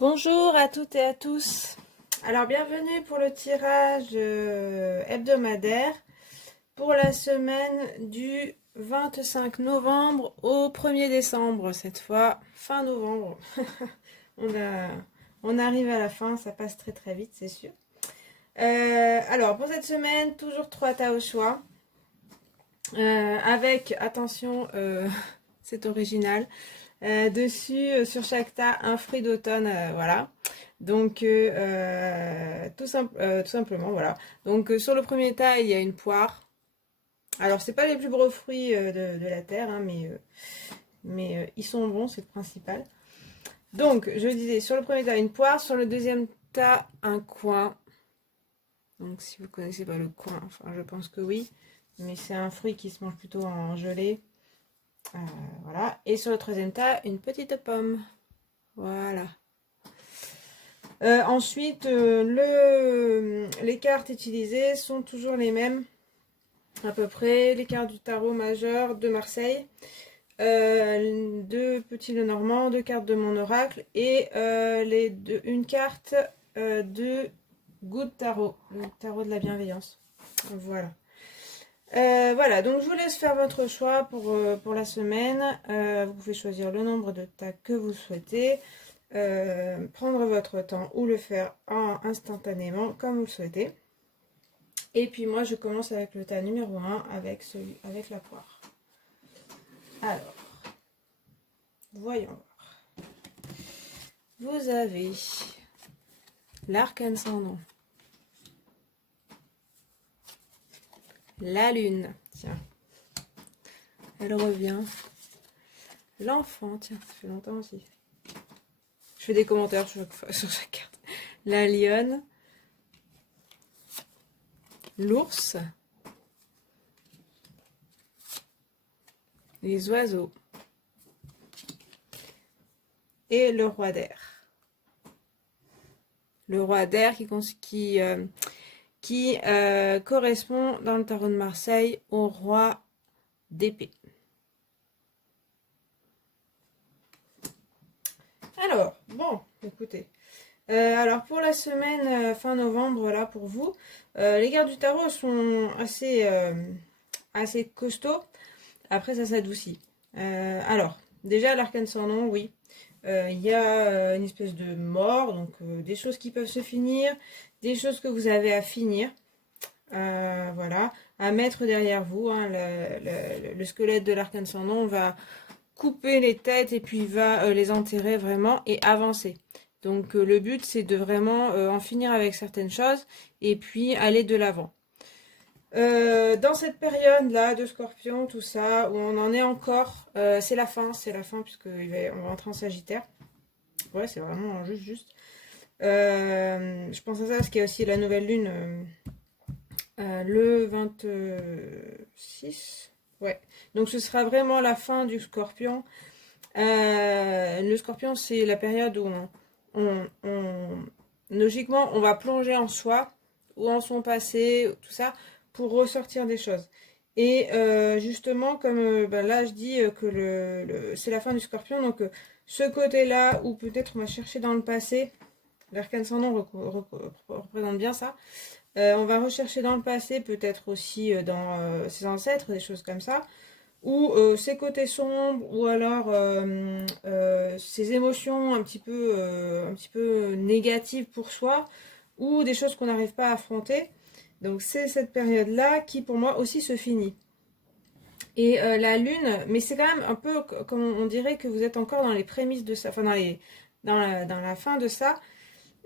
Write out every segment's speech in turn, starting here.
Bonjour à toutes et à tous. Alors bienvenue pour le tirage hebdomadaire pour la semaine du 25 novembre au 1er décembre. Cette fois, fin novembre. on, a, on arrive à la fin, ça passe très très vite, c'est sûr. Alors pour cette semaine, toujours 3 tas au choix. Avec, attention, c'est original. Dessus, sur chaque tas, un fruit d'automne, voilà. Donc, tout simplement, voilà. Donc, sur le premier tas, il y a une poire. Alors, c'est pas les plus gros fruits de la terre, hein, mais ils sont bons, c'est le principal. Donc, je disais, sur le premier tas, une poire. Sur le deuxième tas, un coin. Donc, si vous connaissez pas le coin, enfin, je pense que oui. Mais c'est un fruit qui se mange plutôt en gelée. Voilà. Et sur le troisième tas, une petite pomme. Voilà. Ensuite, les cartes utilisées sont toujours les mêmes, à peu près. Les cartes du tarot majeur de Marseille, deux petits Lenormand, deux cartes de mon oracle et une carte de Good Tarot, le tarot de la bienveillance. Voilà. Voilà, donc je vous laisse faire votre choix pour la semaine. Vous pouvez choisir le nombre de tas que vous souhaitez. Prendre votre temps ou le faire instantanément comme vous le souhaitez. Et puis moi je commence avec le tas numéro 1 avec la poire. Alors, voyons voir. Vous avez l'arcane sans nom, la lune, tiens, elle revient, l'enfant, tiens, ça fait longtemps aussi. Je fais des commentaires sur chaque carte. La lionne, l'ours, les oiseaux et le roi d'air. Le roi d'air qui correspond dans le tarot de Marseille au roi d'épée. Alors, bon, écoutez. Alors pour la semaine fin novembre, voilà pour vous. Les cartes du tarot sont assez costauds. Après ça s'adoucit. Alors, déjà l'arcane sans nom, oui. Il y a une espèce de mort, donc des choses qui peuvent se finir, des choses que vous avez à finir. Voilà, à mettre derrière vous. Hein, le squelette de l'arcane sans nom va couper les têtes et puis va les enterrer vraiment et avancer. Donc le but c'est de vraiment en finir avec certaines choses et puis aller de l'avant. Dans cette période là de Scorpion, tout ça, où on en est encore, c'est la fin puisque on va entrer en Sagittaire. Ouais, c'est vraiment juste. Je pense à ça parce qu'il y a aussi la nouvelle lune le 26. Ouais. Donc ce sera vraiment la fin du Scorpion. Le Scorpion, c'est la période où logiquement, on va plonger en soi ou en son passé, tout ça, pour ressortir des choses. Et justement, comme là, je dis que c'est la fin du Scorpion, donc ce côté-là, où peut-être on va chercher dans le passé, l'arcane sans nom représente bien ça. On va rechercher dans le passé, peut-être aussi dans ses ancêtres, des choses comme ça, ou ses côtés sombres, ou alors ses émotions un petit peu négatives pour soi, ou des choses qu'on n'arrive pas à affronter. Donc c'est cette période-là qui pour moi aussi se finit. Et la lune, mais c'est quand même un peu comme on dirait que vous êtes encore dans les prémices de ça, enfin dans la fin de ça,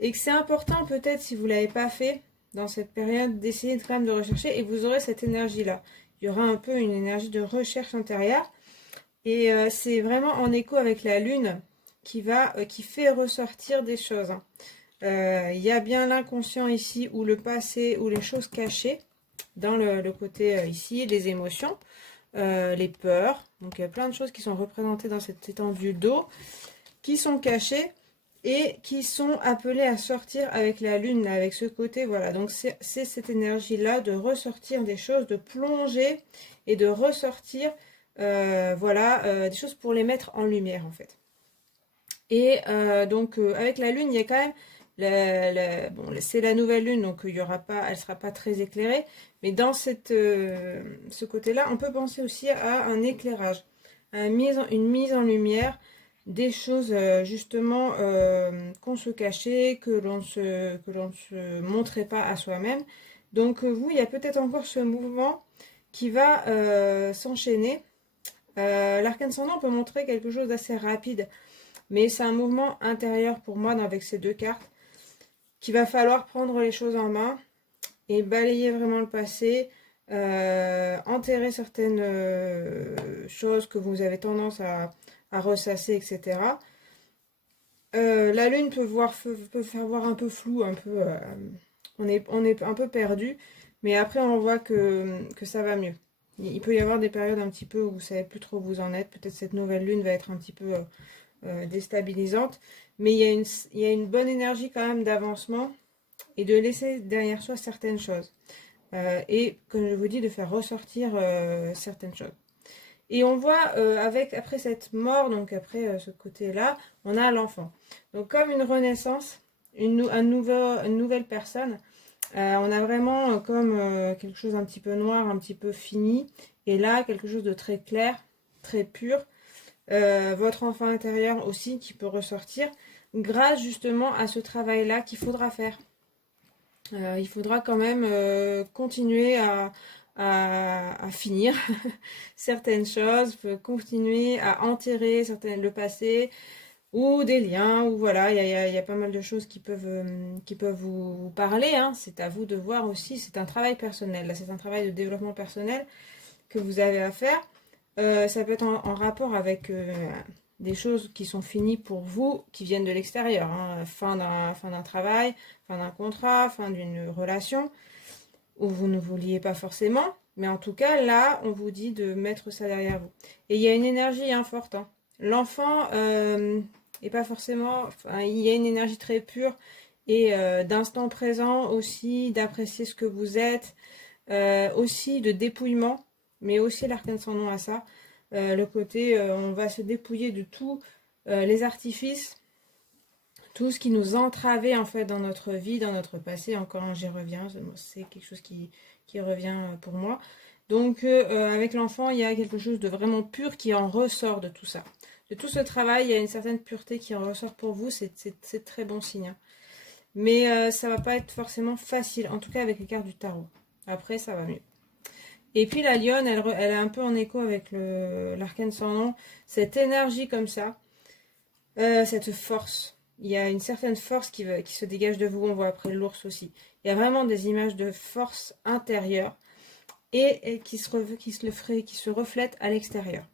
et que c'est important peut-être si vous ne l'avez pas fait dans cette période d'essayer quand même de rechercher, et vous aurez cette énergie-là. Il y aura un peu une énergie de recherche intérieure, et c'est vraiment en écho avec la lune qui fait ressortir des choses. Il y a bien l'inconscient ici, ou le passé, ou les choses cachées, dans le côté ici, les émotions, les peurs. Donc il y a plein de choses qui sont représentées dans cette étendue d'eau, qui sont cachées, et qui sont appelés à sortir avec la lune, avec ce côté, voilà. Donc c'est cette énergie-là de ressortir des choses, de plonger et de ressortir, voilà, des choses pour les mettre en lumière, en fait. Et donc avec la lune, il y a quand même bon, c'est la nouvelle lune, donc il y aura pas, elle sera pas très éclairée. Mais dans ce côté-là, on peut penser aussi à un éclairage, une mise en lumière des choses justement qu'on se cachait, que l'on ne se montrait pas à soi-même. Donc vous, il y a peut-être encore ce mouvement qui va s'enchaîner. L'arcane ascendant peut montrer quelque chose d'assez rapide, mais c'est un mouvement intérieur pour moi avec ces deux cartes, qu'il va falloir prendre les choses en main et balayer vraiment le passé, enterrer certaines choses que vous avez tendance à ressasser, etc. La lune peut faire voir un peu flou, un peu, on est un peu perdu, mais après on voit que ça va mieux. Il peut y avoir des périodes un petit peu où vous savez plus trop où vous en êtes. Peut-être cette nouvelle lune va être un petit peu déstabilisante, mais il y a une bonne énergie quand même d'avancement et de laisser derrière soi certaines choses. Et comme je vous dis, de faire ressortir certaines choses. Et on voit après cette mort, donc après ce côté-là, on a l'enfant. Donc comme une renaissance, une nouvelle personne, on a vraiment comme quelque chose un petit peu noir, un petit peu fini, et là quelque chose de très clair, très pur. Votre enfant intérieur aussi qui peut ressortir grâce justement à ce travail-là qu'il faudra faire. Il faudra quand même continuer à finir certaines choses, continuer à enterrer le passé ou des liens, ou voilà, il y a pas mal de choses qui peuvent vous parler, hein. C'est à vous de voir aussi, c'est un travail personnel, là c'est un travail de développement personnel que vous avez à faire. Ça peut être en rapport avec des choses qui sont finies pour vous, qui viennent de l'extérieur, hein. Fin d'un travail, fin d'un contrat, fin d'une relation, où vous ne vouliez pas forcément. Mais en tout cas, là, on vous dit de mettre ça derrière vous. Et il y a une énergie forte, hein. L'enfant est pas forcément... Enfin, il y a une énergie très pure et d'instant présent aussi, d'apprécier ce que vous êtes, aussi de dépouillement, mais aussi l'arcane sans nom à ça. Le côté, on va se dépouiller de tous les artifices, tout ce qui nous entravait en fait dans notre vie, dans notre passé. Encore, j'y reviens, c'est quelque chose qui revient pour moi. Donc, avec l'enfant, il y a quelque chose de vraiment pur qui en ressort de tout ça. De tout ce travail, il y a une certaine pureté qui en ressort pour vous, c'est très bon signe, hein. Mais ça va pas être forcément facile, en tout cas avec les cartes du tarot. Après, ça va mieux. Et puis la lionne, elle est un peu en écho avec l'arcane sans nom. Cette énergie comme ça, cette force. Il y a une certaine force qui se dégage de vous. On voit après l'ours aussi. Il y a vraiment des images de force intérieure et qui se reflètent à l'extérieur.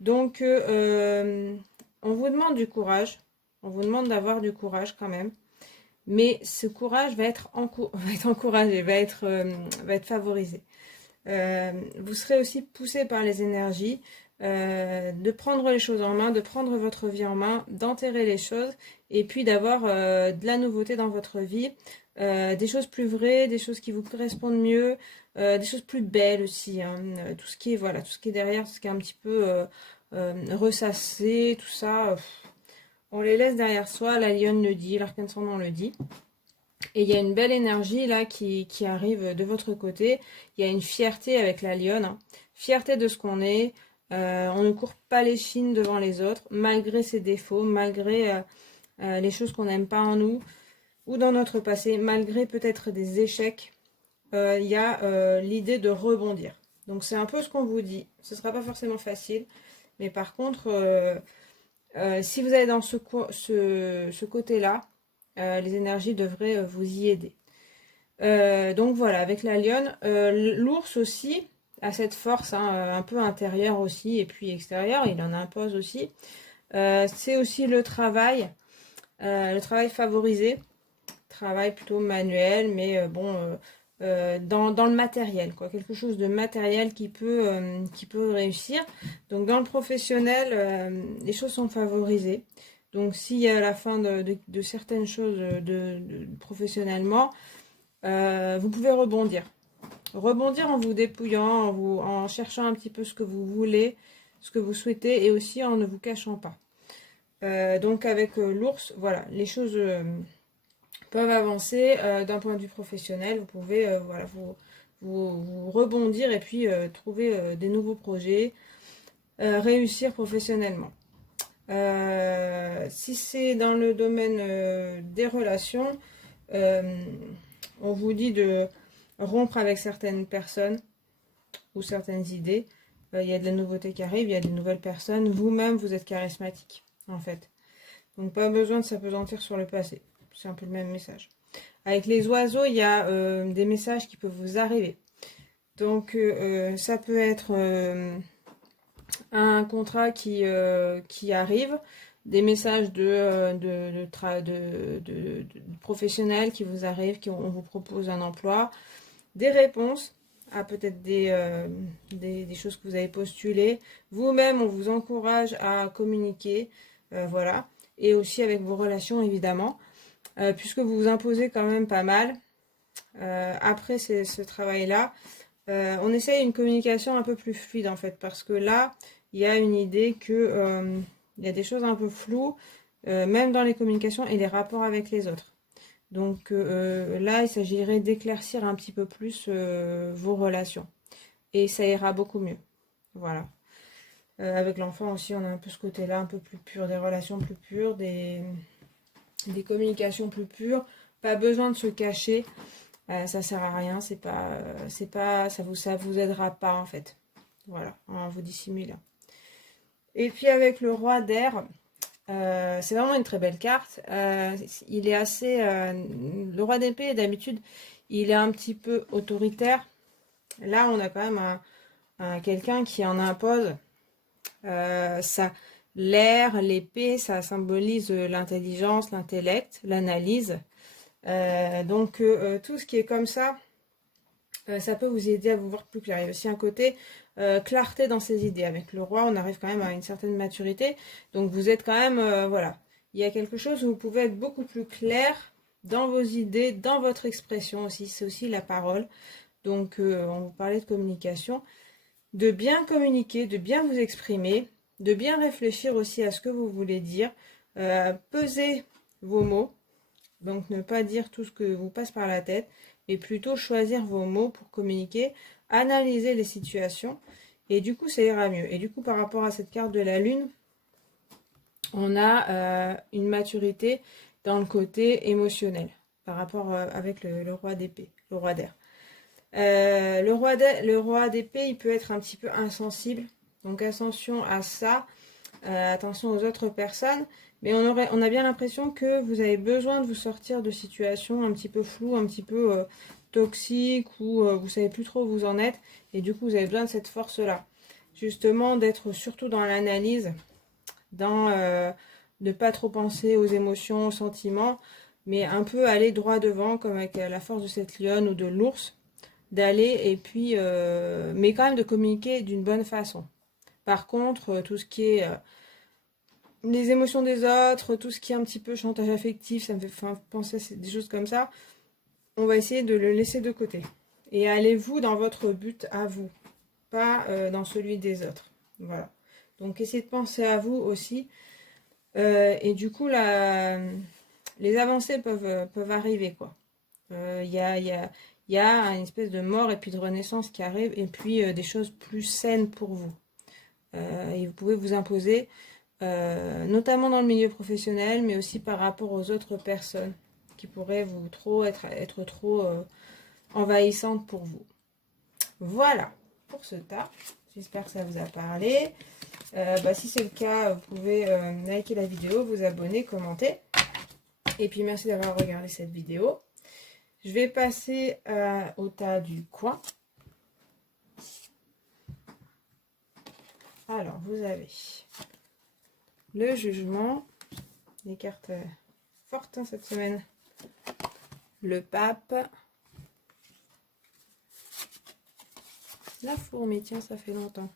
Donc, on vous demande du courage. On vous demande d'avoir du courage quand même. Mais ce courage va être encouragé, va être favorisé. Vous serez aussi poussé par les énergies de prendre les choses en main, de prendre votre vie en main, d'enterrer les choses et puis d'avoir de la nouveauté dans votre vie, des choses plus vraies, des choses qui vous correspondent mieux, des choses plus belles aussi, hein. Tout ce qui est voilà, tout ce qui est derrière, tout ce qui est un petit peu ressassé, tout ça, on les laisse derrière soi. La lionne le dit, l'arcane sans nom le dit. Et il y a une belle énergie là qui arrive de votre côté. Il y a une fierté avec la lionne, hein. Fierté de ce qu'on est. On ne court pas les chines devant les autres, malgré ses défauts, malgré les choses qu'on n'aime pas en nous ou dans notre passé, malgré peut-être des échecs. Il y a l'idée de rebondir. Donc c'est un peu ce qu'on vous dit. Ce ne sera pas forcément facile, mais par contre, si vous allez dans ce côté-là, les énergies devraient vous y aider. Donc voilà, avec la lionne, l'ours aussi a cette force, hein, un peu intérieure aussi, et puis extérieure, il en impose aussi. C'est aussi le travail favorisé, travail plutôt manuel, mais bon, dans le matériel, quoi, quelque chose de matériel qui peut réussir. Donc dans le professionnel, les choses sont favorisées. Donc s'il y a la fin de certaines choses professionnellement, vous pouvez rebondir. Rebondir en vous dépouillant, en cherchant un petit peu ce que vous voulez, ce que vous souhaitez, et aussi en ne vous cachant pas. Donc avec l'ours, voilà, les choses peuvent avancer d'un point de vue professionnel. Vous pouvez voilà, vous rebondir et puis trouver des nouveaux projets, réussir professionnellement. Si c'est dans le domaine des relations, euh, on vous dit de rompre avec certaines personnes ou certaines idées. Il y a de la nouveauté qui arrive, il y a de nouvelles personnes. Vous-même, vous êtes charismatique, en fait. Donc pas besoin de s'apesantir sur le passé. C'est un peu le même message. Avec les oiseaux, il y a des messages qui peuvent vous arriver. Donc ça peut être un contrat qui arrive, des messages de professionnels qui vous arrivent, on vous propose un emploi, des réponses à peut-être des choses que vous avez postulées. Vous-même, on vous encourage à communiquer, voilà. Et aussi avec vos relations, évidemment, puisque vous vous imposez quand même pas mal. Après ce travail-là, on essaye une communication un peu plus fluide en fait, parce que là, il y a une idée que il y a des choses un peu floues, même dans les communications et les rapports avec les autres. Donc là, il s'agirait d'éclaircir un petit peu plus vos relations. Et ça ira beaucoup mieux. Voilà. Avec l'enfant aussi, on a un peu ce côté-là, un peu plus pur, des relations plus pures, des communications plus pures. Pas besoin de se cacher. Ça sert à rien, ça vous aidera pas en fait. Voilà, on vous dissimule. Et puis avec le roi d'air, c'est vraiment une très belle carte. Il est assez, le roi d'épée d'habitude, il est un petit peu autoritaire. Là, on a quand même quelqu'un qui en impose. Ça, l'air, l'épée, ça symbolise l'intelligence, l'intellect, l'analyse. Donc tout ce qui est comme ça, ça peut vous aider à vous voir plus clair. Il y a aussi un côté clarté dans ses idées. Avec le roi, on arrive quand même à une certaine maturité. Donc vous êtes quand même, voilà. Il y a quelque chose où vous pouvez être beaucoup plus clair dans vos idées, dans votre expression aussi. C'est aussi la parole. Donc on vous parlait de communication. De bien communiquer, de bien vous exprimer, de bien réfléchir aussi à ce que vous voulez dire. Peser vos mots. Donc ne pas dire tout ce que vous passe par la tête, mais plutôt choisir vos mots pour communiquer, analyser les situations, et du coup ça ira mieux. Et du coup par rapport à cette carte de la lune, on a une maturité dans le côté émotionnel, par rapport avec le roi d'épée, le roi d'air. Le roi d'épée, il peut être un petit peu insensible, donc attention à ça, attention aux autres personnes. Mais on a bien l'impression que vous avez besoin de vous sortir de situations un petit peu floues, un petit peu toxiques, où vous savez plus trop où vous en êtes. Et du coup, vous avez besoin de cette force-là. Justement, d'être surtout dans l'analyse, dans ne pas trop penser aux émotions, aux sentiments, mais un peu aller droit devant, comme avec la force de cette lionne ou de l'ours, d'aller et puis, mais quand même de communiquer d'une bonne façon. Par contre, tout ce qui est les émotions des autres, tout ce qui est un petit peu chantage affectif, ça me fait penser à des choses comme ça. On va essayer de le laisser de côté. Et allez-vous dans votre but à vous, pas dans celui des autres. Voilà. Donc essayez de penser à vous aussi. Et du coup, les avancées peuvent arriver, quoi. Il y a une espèce de mort et puis de renaissance qui arrive, et puis des choses plus saines pour vous. Et vous pouvez vous imposer, notamment dans le milieu professionnel, mais aussi par rapport aux autres personnes qui pourraient être trop envahissantes pour vous. Voilà pour ce tas. J'espère que ça vous a parlé. Si c'est le cas, vous pouvez liker la vidéo, vous abonner, commenter. Et puis merci d'avoir regardé cette vidéo. Je vais passer au tas du coin. Alors, vous avez le jugement, des cartes fortes cette semaine. Le pape. La fourmi, tiens, ça fait longtemps.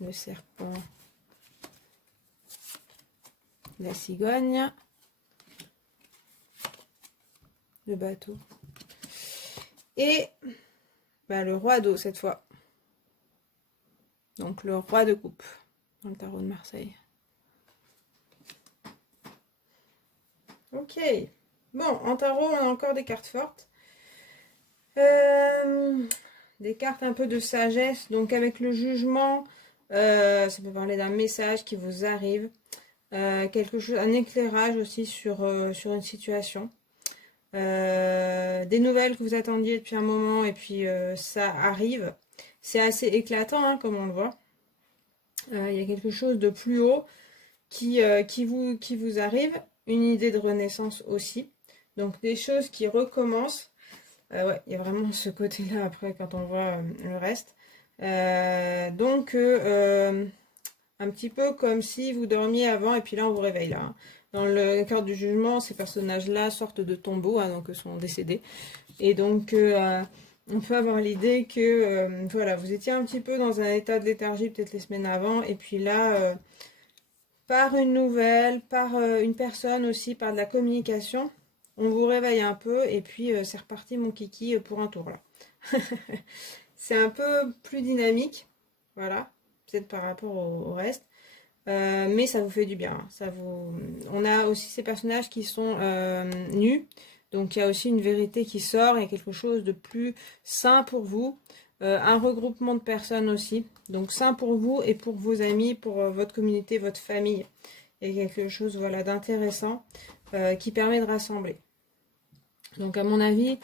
Le serpent. La cigogne. Le bateau. Et le roi d'eau cette fois. Donc le roi de coupe. dans le tarot de Marseille. Ok. Bon, en tarot, on a encore des cartes fortes. Des cartes un peu de sagesse. Donc avec le jugement, ça peut parler d'un message qui vous arrive. Quelque chose, un éclairage aussi sur une situation. Des nouvelles que vous attendiez depuis un moment et puis ça arrive. C'est assez éclatant, hein, comme on le voit. Il y a quelque chose de plus haut qui vous arrive. Une idée de renaissance aussi. Donc des choses qui recommencent. Ouais, il y a vraiment ce côté-là après quand on voit le reste. Un petit peu comme si vous dormiez avant et puis là on vous réveille là, hein. Dans le carte du jugement, ces personnages-là sortent de tombeaux, hein, donc sont décédés. Et donc on peut avoir l'idée que voilà, vous étiez un petit peu dans un état de léthargie peut-être les semaines avant, et puis là, par une nouvelle, par une personne aussi, par de la communication, on vous réveille un peu et puis c'est reparti mon kiki pour un tour là. C'est un peu plus dynamique, voilà, peut-être par rapport au reste. Mais ça vous fait du bien, hein. On a aussi ces personnages qui sont nus, donc il y a aussi une vérité qui sort, il y a quelque chose de plus sain pour vous, un regroupement de personnes aussi, donc sain pour vous et pour vos amis, pour votre communauté, votre famille. Il y a quelque chose, voilà, d'intéressant qui permet de rassembler. Donc à mon avis,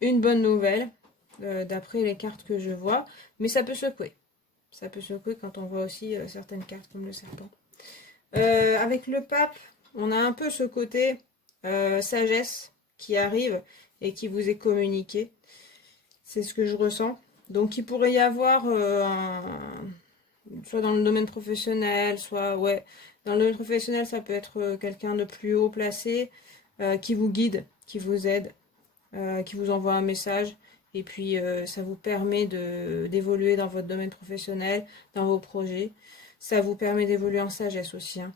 une bonne nouvelle, d'après les cartes que je vois, mais ça peut secouer. Ça peut secouer quand on voit aussi certaines cartes comme le serpent. Avec le pape, on a un peu ce côté sagesse qui arrive et qui vous est communiqué. C'est ce que je ressens. Donc il pourrait y avoir soit dans le domaine professionnel, soit ouais, dans le domaine professionnel, ça peut être quelqu'un de plus haut placé qui vous guide, qui vous aide, qui vous envoie un message. Et puis, ça vous permet d'évoluer dans votre domaine professionnel, dans vos projets. Ça vous permet d'évoluer en sagesse aussi, hein.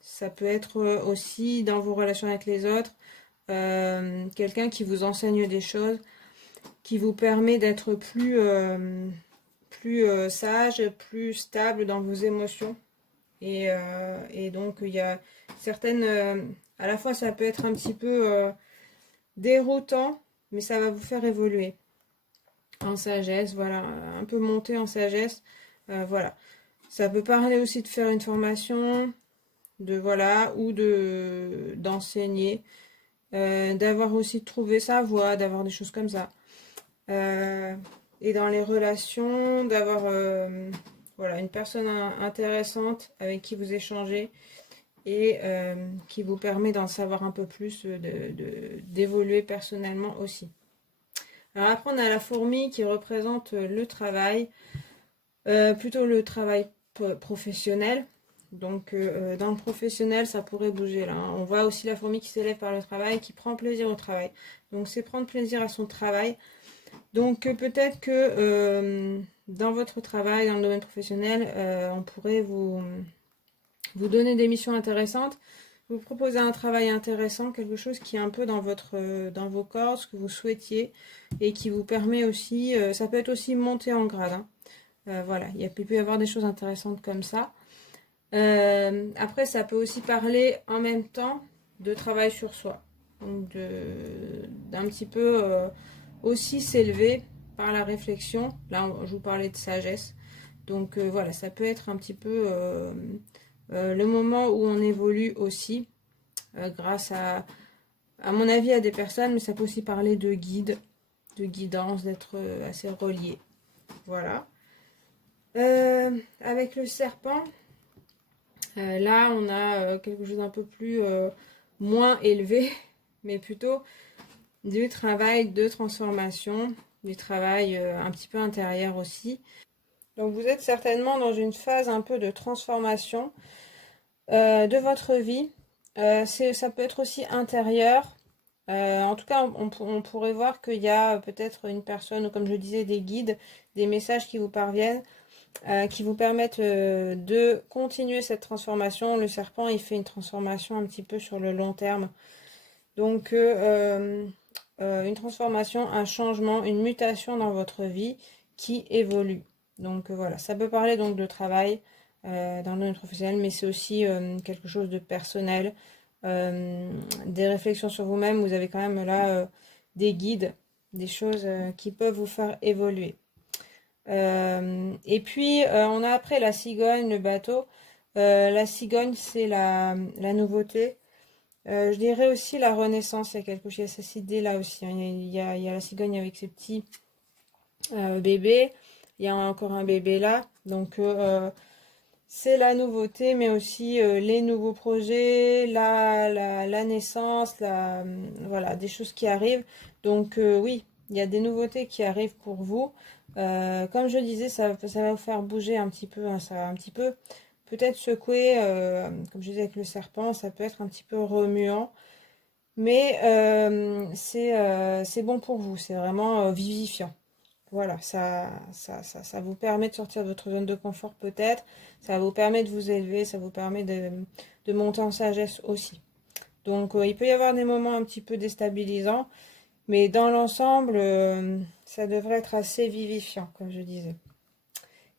Ça peut être aussi dans vos relations avec les autres, quelqu'un qui vous enseigne des choses, qui vous permet d'être plus sage, plus stable dans vos émotions. Et donc, il y a certaines... à la fois, ça peut être un petit peu déroutant, mais ça va vous faire évoluer en sagesse, voilà, un peu monter en sagesse, voilà. Ça peut parler aussi de faire une formation, voilà, ou d'enseigner, d'avoir aussi trouvé sa voie, d'avoir des choses comme ça. Et dans les relations, d'avoir voilà, une personne intéressante avec qui vous échangez et qui vous permet d'en savoir un peu plus, d'évoluer personnellement aussi. Alors après, on a la fourmi qui représente le travail, plutôt le travail professionnel. Donc dans le professionnel, ça pourrait bouger là, hein. On voit aussi la fourmi qui s'élève par le travail, qui prend plaisir au travail. Donc c'est prendre plaisir à son travail. Donc peut-être que dans votre travail, dans le domaine professionnel, on pourrait vous donner des missions intéressantes, vous proposer un travail intéressant, quelque chose qui est un peu dans vos cordes, ce que vous souhaitiez, et qui vous permet aussi, ça peut être aussi monter en grade, hein. Voilà, il peut y avoir des choses intéressantes comme ça. Après, ça peut aussi parler en même temps de travail sur soi, donc d'un petit peu aussi s'élever par la réflexion. Là, je vous parlais de sagesse. Donc voilà, ça peut être un petit peu le moment où on évolue aussi, grâce à mon avis, à des personnes, mais ça peut aussi parler de guide, de guidance, d'être assez relié. Voilà. Avec le serpent, là, on a quelque chose d'un peu plus moins élevé, mais plutôt du travail de transformation, du travail un petit peu intérieur aussi. Donc vous êtes certainement dans une phase un peu de transformation de votre vie. Ça peut être aussi intérieur. En tout cas, on pourrait voir qu'il y a peut-être une personne, ou comme je disais, des guides, des messages qui vous parviennent, qui vous permettent de continuer cette transformation. Le serpent, il fait une transformation un petit peu sur le long terme. Donc, une transformation, un changement, une mutation dans votre vie qui évolue. Donc, voilà, ça peut parler donc de travail, dans le domaine professionnel, mais c'est aussi quelque chose de personnel, des réflexions sur vous-même. Vous avez quand même là des guides, des choses qui peuvent vous faire évoluer. Et puis, on a après la cigogne, le bateau. La cigogne, c'est la nouveauté. Je dirais aussi la renaissance, il y a quelque chose, il y a cette idée-là aussi, hein. Il y a la cigogne avec ses petits bébés. Il y a encore un bébé là. Donc, c'est la nouveauté, mais aussi les nouveaux projets, la naissance, voilà, des choses qui arrivent. Donc oui, il y a des nouveautés qui arrivent pour vous. Comme je disais, ça va vous faire bouger un petit peu, hein, ça va un petit peu peut-être secouer, comme je disais avec le serpent, ça peut être un petit peu remuant. Mais c'est bon pour vous, c'est vraiment vivifiant. Voilà, ça vous permet de sortir de votre zone de confort peut-être, ça vous permet de vous élever, ça vous permet de monter en sagesse aussi. Donc il peut y avoir des moments un petit peu déstabilisants, mais dans l'ensemble, ça devrait être assez vivifiant, comme je disais.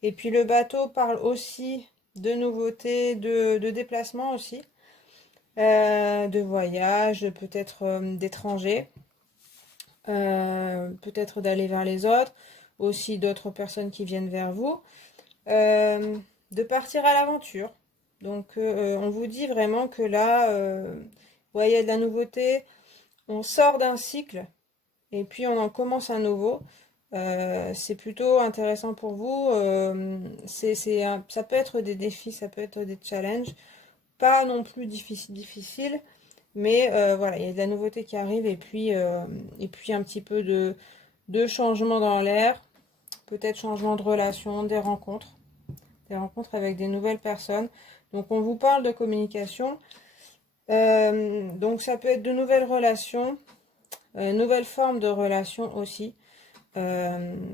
Et puis le bateau parle aussi de nouveautés, de déplacements aussi, de voyages, peut-être d'étrangers. Peut-être d'aller vers les autres, aussi d'autres personnes qui viennent vers vous, euh, de partir à l'aventure. Donc on vous dit vraiment que là, ouais, il y a de la nouveauté, on sort d'un cycle et puis on en commence un nouveau. C'est plutôt intéressant pour vous. Ça peut être des défis, ça peut être des challenges, pas non plus difficiles, mais voilà, il y a de la nouveauté qui arrive et puis un petit peu de changement dans l'air, peut-être changement de relation, des rencontres avec des nouvelles personnes. Donc on vous parle de communication. Donc ça peut être de nouvelles relations, nouvelles formes de relations aussi.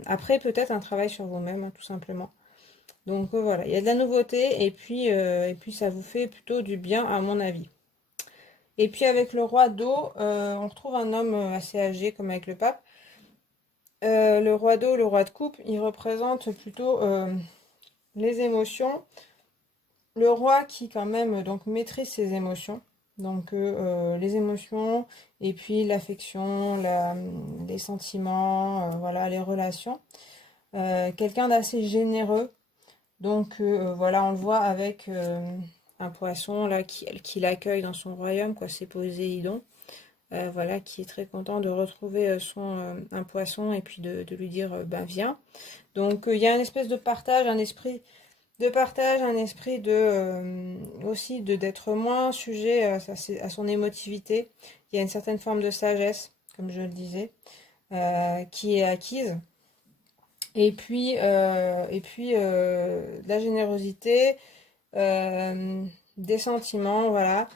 Après peut-être un travail sur vous-même, hein, tout simplement. Donc voilà, il y a de la nouveauté et puis ça vous fait plutôt du bien à mon avis. Et puis avec le roi d'eau, on retrouve un homme assez âgé comme avec le pape. Le roi d'eau, le roi de coupe, il représente plutôt les émotions. Le roi qui quand même donc maîtrise ses émotions. Donc les émotions et puis l'affection, les sentiments, voilà, les relations. Quelqu'un d'assez généreux. Donc voilà, on le voit avec un poisson là qui l'accueille dans son royaume, quoi, c'est Poséidon. Voilà, qui est très content de retrouver un poisson et puis de lui dire ben viens. Donc il y a une espèce de partage, un esprit de partage, un esprit aussi d'être moins sujet à son émotivité. Il y a une certaine forme de sagesse, comme je le disais, qui est acquise. Et puis de la générosité, des sentiments, voilà,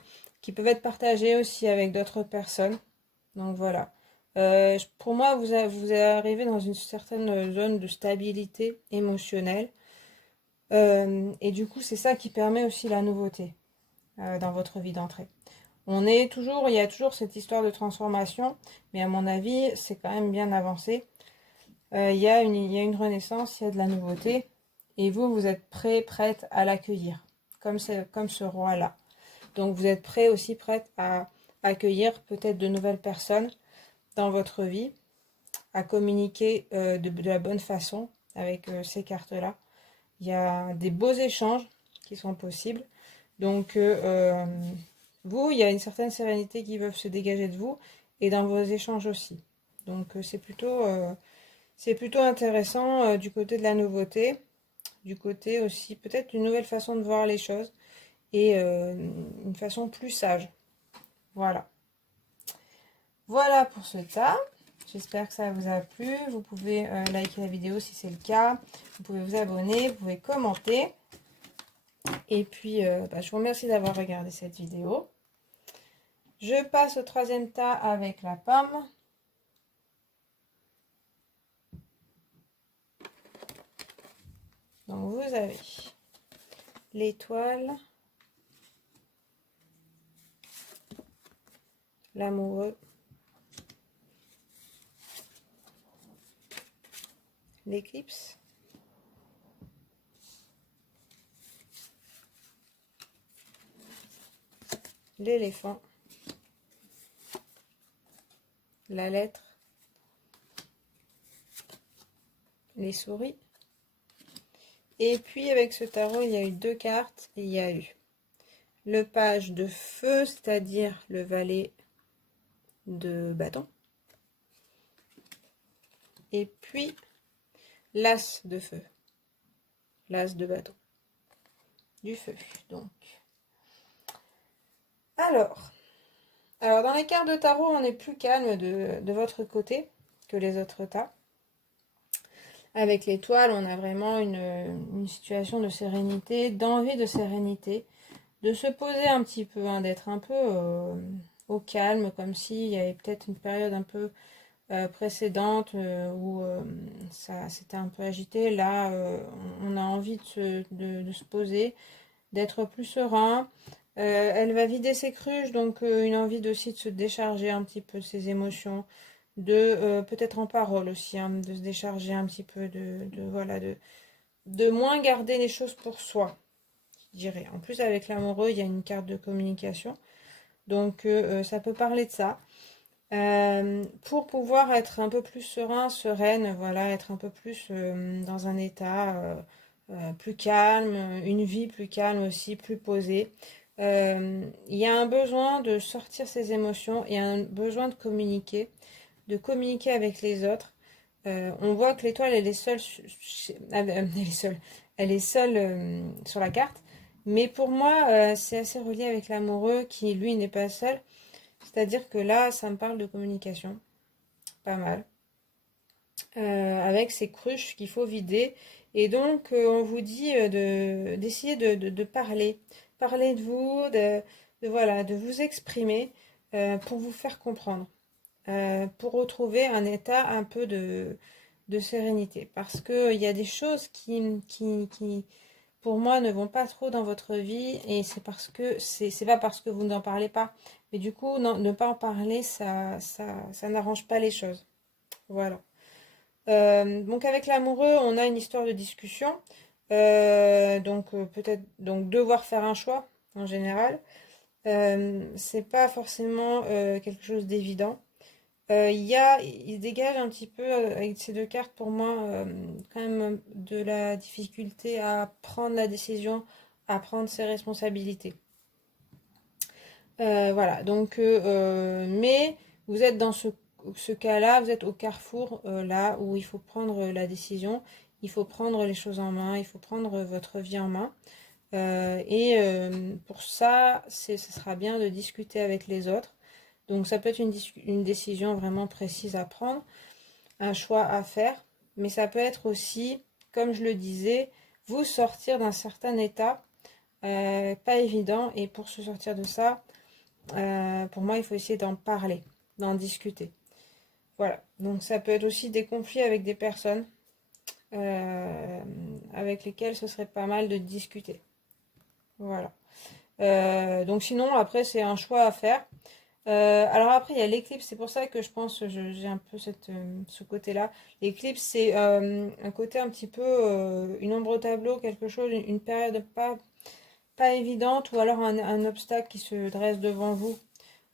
qui peuvent être partagés aussi avec d'autres personnes. Donc voilà. Pour moi, vous arrivez dans une certaine zone de stabilité émotionnelle. Et du coup, c'est ça qui permet aussi la nouveauté dans votre vie d'entrée. Il y a toujours cette histoire de transformation, mais à mon avis, c'est quand même bien avancé. Il y a une renaissance, il y a de la nouveauté, et vous êtes prêt, prête à l'accueillir, comme ce roi-là. Donc vous êtes prêt aussi, prête à accueillir peut-être de nouvelles personnes dans votre vie, à communiquer de la bonne façon avec ces cartes-là. Il y a des beaux échanges qui sont possibles. Donc il y a une certaine sérénité qui veut se dégager de vous et dans vos échanges aussi. Donc c'est plutôt intéressant du côté de la nouveauté, du côté aussi peut-être d'une nouvelle façon de voir les choses et une façon plus sage. Voilà. Voilà pour ce tas. J'espère que ça vous a plu. Vous pouvez liker la vidéo si c'est le cas. Vous pouvez vous abonner, vous pouvez commenter. Et puis, je vous remercie d'avoir regardé cette vidéo. Je passe au troisième tas avec la pomme. Donc, vous avez l'étoile, l'amoureux, l'éclipse, l'éléphant, la lettre, les souris. Et puis avec ce tarot, il y a eu 2 cartes. Il y a eu le page de feu, c'est-à-dire le valet de bâton. Et puis l'as de feu, l'as de bâton, du feu. Donc, alors dans les cartes de tarot, on est plus calme de votre côté que les autres tas. Avec l'étoile, on a vraiment une situation de sérénité, d'envie de sérénité, de se poser un petit peu, hein, d'être un peu au calme, comme s'il y avait peut-être une période un peu précédente où ça s'était un peu agité. Là, on a envie de se poser, d'être plus serein. Elle va vider ses cruches, donc une envie aussi de se décharger un petit peu de ses émotions, de peut-être en parole aussi, hein, de se décharger un petit peu, voilà, de moins garder les choses pour soi, je dirais. En plus, avec l'amoureux, il y a une carte de communication, donc ça peut parler de ça. Pour pouvoir être un peu plus serein, sereine, voilà, être un peu plus dans un état plus calme, une vie plus calme aussi, plus posée. Il y a un besoin de sortir ses émotions, il y a un besoin de communiquer avec les autres. On voit que l'étoile, elle est seule, elle est seule sur la carte. Mais pour moi, c'est assez relié avec l'amoureux qui, lui, n'est pas seul. C'est-à-dire que là, ça me parle de communication, pas mal, avec ces cruches qu'il faut vider. Et donc, on vous dit d'essayer de parler, parler de vous, voilà, de vous exprimer pour vous faire comprendre, pour retrouver un état un peu de sérénité. Parce qu'il y a des choses qui, pour moi, ne vont pas trop dans votre vie, et c'est parce que c'est pas parce que vous n'en parlez pas, mais du coup, ne pas en parler, ça n'arrange pas les choses. Voilà. Donc avec l'amoureux, on a une histoire de discussion. Donc peut-être donc devoir faire un choix en général. C'est pas forcément quelque chose d'évident. Il dégage un petit peu avec ces 2 cartes pour moi quand même de la difficulté à prendre la décision, à prendre ses responsabilités. Voilà, donc mais vous êtes dans ce cas-là, vous êtes au carrefour là où il faut prendre la décision, il faut prendre les choses en main, il faut prendre votre vie en main. Et pour ça, ce sera bien de discuter avec les autres. Donc ça peut être une décision vraiment précise à prendre, un choix à faire, mais ça peut être aussi, comme je le disais, vous sortir d'un certain état, pas évident, et pour se sortir de ça, pour moi, il faut essayer d'en parler, d'en discuter. Voilà, donc ça peut être aussi des conflits avec des personnes avec lesquelles ce serait pas mal de discuter. Voilà. Donc sinon, après, c'est un choix à faire. Alors après, il y a l'éclipse, c'est pour ça que je pense, j'ai un peu ce côté-là. L'éclipse, c'est un côté un petit peu, une ombre au tableau, quelque chose, une période pas évidente, ou alors un obstacle qui se dresse devant vous,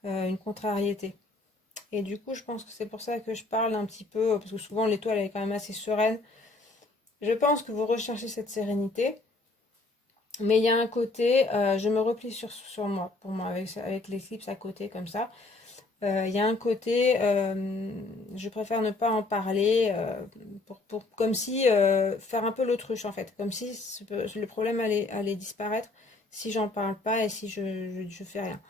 une contrariété. Et du coup, je pense que c'est pour ça que je parle un petit peu, parce que souvent l'étoile elle est quand même assez sereine. Je pense que vous recherchez cette sérénité, mais il y a un côté, je me replie sur moi, pour moi, avec l'éclipse à côté comme ça. Il y a un côté, je préfère ne pas en parler, comme si faire un peu l'autruche en fait, comme si le problème allait disparaître si j'en parle pas et si je fais rien.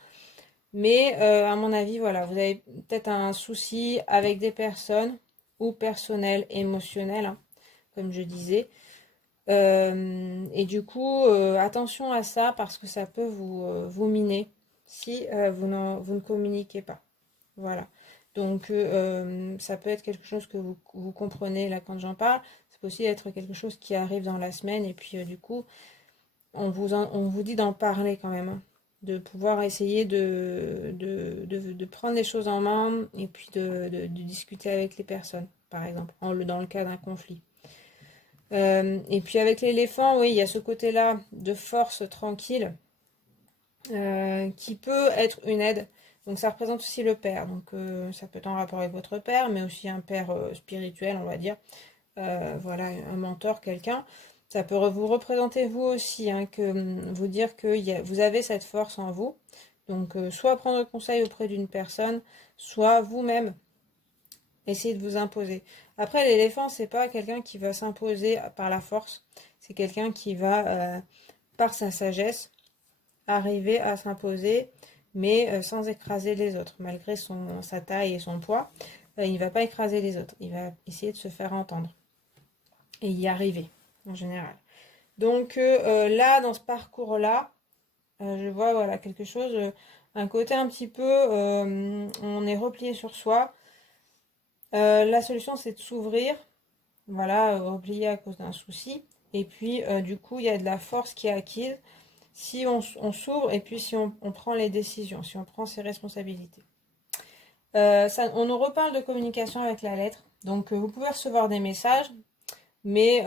Mais à mon avis, voilà, vous avez peut-être un souci avec des personnes ou personnel, émotionnel, hein, comme je disais. Et du coup, attention à ça parce que ça peut vous miner si vous ne communiquez pas. Voilà. Donc, ça peut être quelque chose que vous comprenez là quand j'en parle. Ça peut aussi être quelque chose qui arrive dans la semaine. Et puis, du coup, on vous dit d'en parler quand même, hein. De pouvoir essayer de prendre les choses en main et puis de discuter avec les personnes, par exemple, dans le cas d'un conflit. Et puis avec l'éléphant, oui, il y a ce côté-là de force tranquille. qui peut être une aide. Donc ça représente aussi le père. Donc ça peut être en rapport avec votre père, mais aussi un père spirituel, on va dire. Voilà, un mentor, quelqu'un. Ça peut vous représenter vous aussi, hein, que vous dire que vous avez cette force en vous. Donc soit prendre conseil auprès d'une personne, soit vous-même essayer de vous imposer. Après, l'éléphant, c'est pas quelqu'un qui va s'imposer par la force. C'est quelqu'un qui va, par sa sagesse, arriver à s'imposer, mais sans écraser les autres. Malgré sa taille et son poids, il ne va pas écraser les autres. Il va essayer de se faire entendre et y arriver, en général. Donc là, dans ce parcours-là, je vois voilà, quelque chose, un côté un petit peu, on est replié sur soi. La solution, c'est de s'ouvrir, voilà, replié à cause d'un souci. Et puis, du coup, il y a de la force qui est acquise si on s'ouvre et puis si on prend les décisions, si on prend ses responsabilités. On nous reparle de communication avec la lettre. Donc, vous pouvez recevoir des messages, mais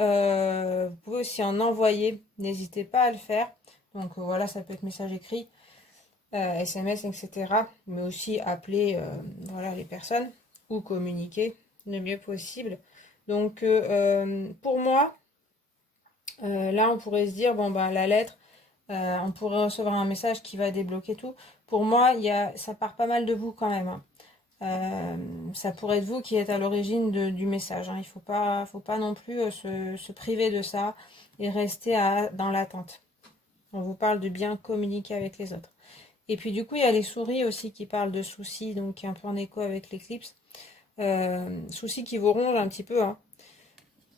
vous pouvez aussi en envoyer. N'hésitez pas à le faire. Donc, voilà, ça peut être message écrit, SMS, etc. Mais aussi appeler voilà, les personnes ou communiquer le mieux possible. Donc, pour moi, là, on pourrait se dire, bon, ben, la lettre, on pourrait recevoir un message qui va débloquer tout. Pour moi, ça part pas mal de vous quand même, hein. Ça pourrait être vous qui êtes à l'origine du message, hein. Il faut pas non plus se priver de ça et rester dans l'attente. On vous parle de bien communiquer avec les autres. Et puis du coup, il y a les souris aussi qui parlent de soucis, donc qui est un peu en écho avec l'éclipse. Soucis qui vous rongent un petit peu, hein.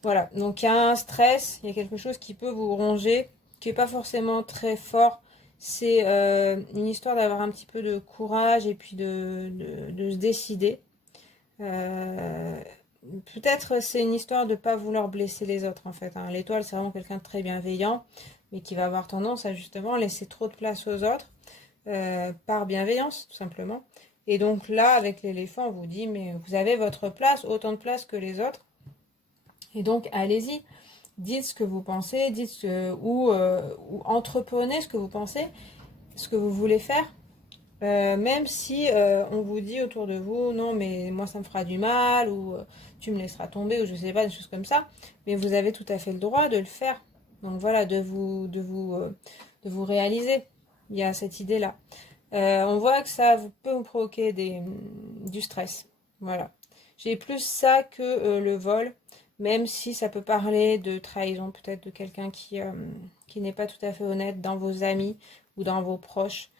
Voilà, donc il y a un stress, il y a quelque chose qui peut vous ronger, qui n'est pas forcément très fort. C'est une histoire d'avoir un petit peu de courage et puis de se décider. Euh, Peut-être c'est une histoire de ne pas vouloir blesser les autres en fait, hein. L'étoile, c'est vraiment quelqu'un de très bienveillant, mais qui va avoir tendance à justement laisser trop de place aux autres, par bienveillance tout simplement. Et donc là, avec l'éléphant, on vous dit, mais vous avez votre place, autant de place que les autres. Et donc, allez-y, dites ce que vous pensez, ou entreprenez ce que vous pensez, ce que vous voulez faire. Même si on vous dit autour de vous, non, mais moi ça me fera du mal, ou tu me laisseras tomber, ou je sais pas, des choses comme ça. Mais vous avez tout à fait le droit de le faire. Donc voilà, de vous réaliser. Il y a cette idée-là. On voit que ça peut vous provoquer du stress. Voilà. J'ai plus ça que le vol, même si ça peut parler de trahison, peut-être de quelqu'un qui n'est pas tout à fait honnête dans vos amis ou dans vos proches.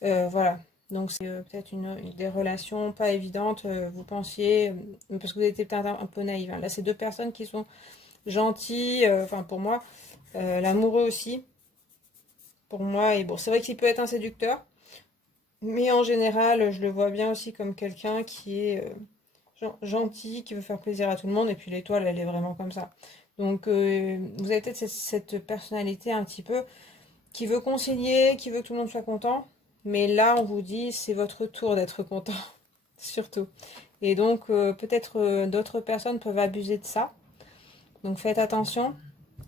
Voilà. Donc c'est peut-être des relations pas évidentes, vous pensiez, parce que vous étiez peut-être un peu naïve, hein. Là, c'est deux personnes qui sont gentilles, enfin pour moi, l'amoureux aussi, pour moi, et bon, c'est vrai qu'il peut être un séducteur, mais en général, je le vois bien aussi comme quelqu'un qui est gentil, qui veut faire plaisir à tout le monde, et puis l'étoile, elle est vraiment comme ça. Donc, vous avez peut-être cette personnalité un petit peu qui veut concilier, qui veut que tout le monde soit content, mais là, on vous dit, c'est votre tour d'être content, surtout. Et donc, peut-être d'autres personnes peuvent abuser de ça. Donc, faites attention.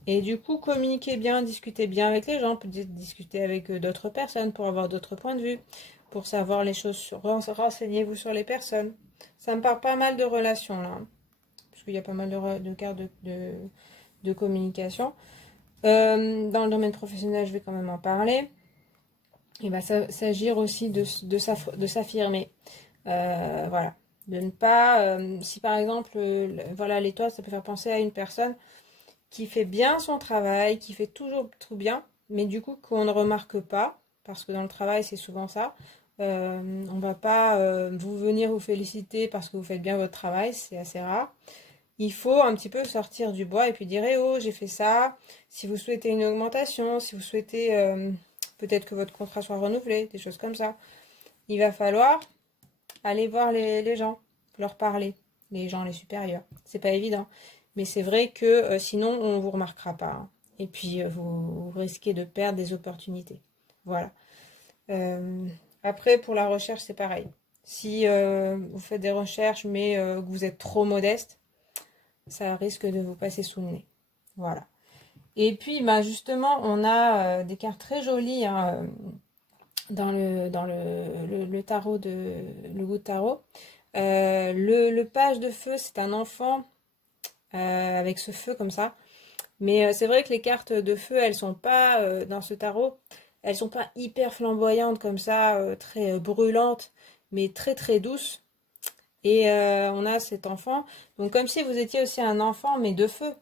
Et du coup, communiquez bien, discutez bien avec les gens, peut-être discuter avec d'autres personnes pour avoir d'autres points de vue, pour savoir les choses, renseignez-vous sur les personnes. Ça me parle pas mal de relations là, hein, parce qu'il y a pas mal de cas de communication. Dans le domaine professionnel, je vais quand même en parler. Il va s'agir aussi de s'affirmer. Voilà. De ne pas, si par exemple, voilà, l'étoile, ça peut faire penser à une personne qui fait bien son travail, qui fait toujours tout bien, mais du coup qu'on ne remarque pas, parce que dans le travail c'est souvent ça. On va pas vous venir vous féliciter parce que vous faites bien votre travail, c'est assez rare. Il faut un petit peu sortir du bois et puis dire, eh oh, j'ai fait ça. Si vous souhaitez une augmentation, si vous souhaitez peut-être que votre contrat soit renouvelé, des choses comme ça, il va falloir aller voir les gens, leur parler, les gens, les supérieurs. C'est pas évident. Mais c'est vrai que sinon, on ne vous remarquera pas, hein. Et puis, vous risquez de perdre des opportunités. Voilà. Euh, Après, pour la recherche, c'est pareil. Si vous faites des recherches, mais que vous êtes trop modeste, ça risque de vous passer sous le nez. Voilà. Et puis, bah, justement, on a des cartes très jolies, hein, le tarot le goût de tarot. Le page de feu, c'est un enfant avec ce feu comme ça. Mais c'est vrai que les cartes de feu, elles sont pas dans ce tarot, elles sont pas hyper flamboyantes comme ça, très brûlantes, mais très très douces. Et on a cet enfant, donc comme si vous étiez aussi un enfant, mais de feu.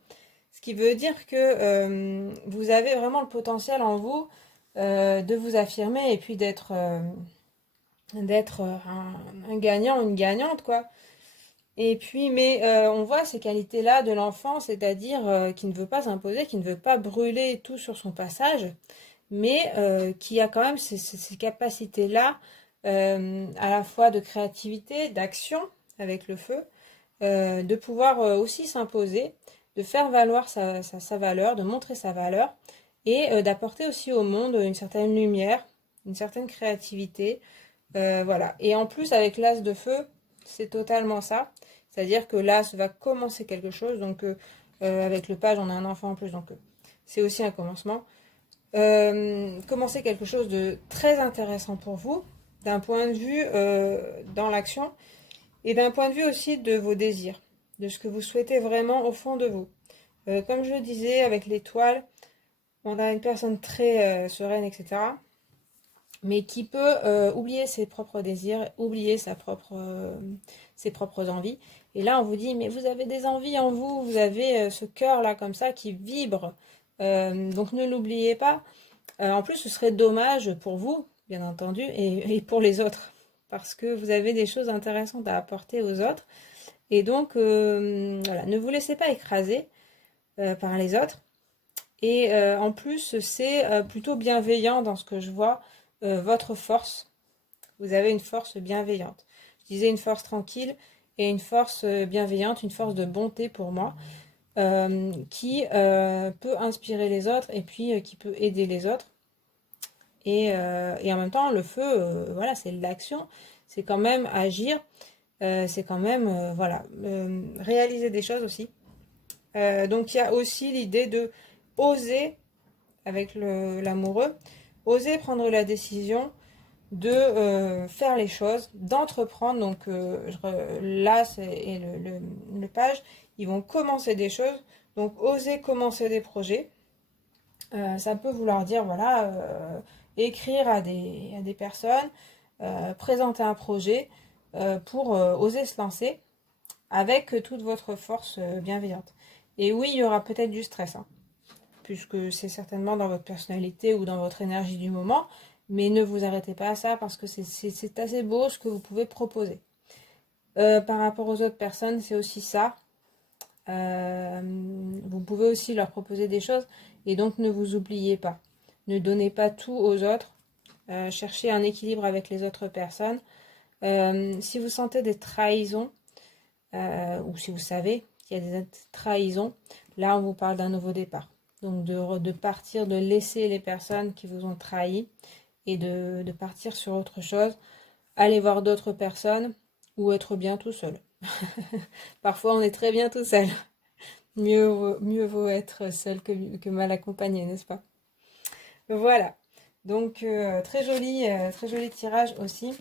Ce qui veut dire que vous avez vraiment le potentiel en vous de vous affirmer et puis d'être un gagnant, une gagnante, quoi. Et puis, mais on voit ces qualités-là de l'enfant, c'est-à-dire qui ne veut pas s'imposer, qui ne veut pas brûler tout sur son passage, mais qui a quand même ces capacités-là, à la fois de créativité, d'action avec le feu, de pouvoir aussi s'imposer, de faire valoir sa valeur, de montrer sa valeur, et d'apporter aussi au monde une certaine lumière, une certaine créativité. Voilà. Et en plus, avec l'as de feu, c'est totalement ça. C'est-à-dire que l'as va commencer quelque chose. Donc, avec le page, on a un enfant en plus. Donc, c'est aussi un commencement. Commencer quelque chose de très intéressant pour vous, d'un point de vue dans l'action, et d'un point de vue aussi de vos désirs, de ce que vous souhaitez vraiment au fond de vous. Comme je le disais, avec l'étoile, on a une personne très sereine, etc., mais qui peut oublier ses propres désirs, oublier ses propres envies. Et là, on vous dit, mais vous avez des envies en vous, vous avez ce cœur-là comme ça qui vibre, donc ne l'oubliez pas. En plus, ce serait dommage pour vous, bien entendu, et pour les autres, parce que vous avez des choses intéressantes à apporter aux autres. Et donc, voilà, ne vous laissez pas écraser par les autres. Et en plus, c'est plutôt bienveillant dans ce que je vois, votre force. Vous avez une force bienveillante. Je disais une force tranquille et une force bienveillante, une force de bonté pour moi, qui peut inspirer les autres et puis qui peut aider les autres. Et en même temps, le feu, voilà, c'est l'action, c'est quand même agir, c'est quand même, voilà, réaliser des choses aussi. Donc il y a aussi l'idée de oser, avec l'amoureux, oser prendre la décision de faire les choses, d'entreprendre. Donc là, et le page, ils vont commencer des choses. Donc oser commencer des projets. Ça peut vouloir dire, voilà, écrire à des personnes, présenter un projet pour oser se lancer avec toute votre force bienveillante. Et oui, il y aura peut-être du stress, hein, puisque c'est certainement dans votre personnalité ou dans votre énergie du moment, mais ne vous arrêtez pas à ça parce que c'est assez beau ce que vous pouvez proposer. Par rapport aux autres personnes, c'est aussi ça. Vous pouvez aussi leur proposer des choses et donc ne vous oubliez pas. Ne donnez pas tout aux autres. Cherchez un équilibre avec les autres personnes. Si vous sentez des trahisons, ou si vous savez qu'il y a des trahisons, là on vous parle d'un nouveau départ. Donc de partir, de laisser les personnes qui vous ont trahi et de partir sur autre chose, aller voir d'autres personnes ou être bien tout seul. Parfois on est très bien tout seul. Mieux vaut être seul que mal accompagné, n'est-ce pas? Voilà. Donc très joli tirage aussi.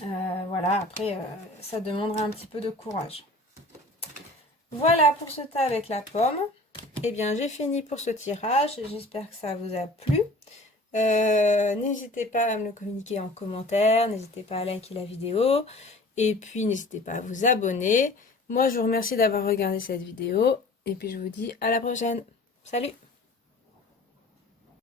Voilà, après ça demandera un petit peu de courage. Voilà pour ce tas avec la pomme. Eh bien, j'ai fini pour ce tirage. J'espère que ça vous a plu. N'hésitez pas à me le communiquer en commentaire. N'hésitez pas à liker la vidéo. Et puis, n'hésitez pas à vous abonner. Moi, je vous remercie d'avoir regardé cette vidéo. Et puis, je vous dis à la prochaine. Salut!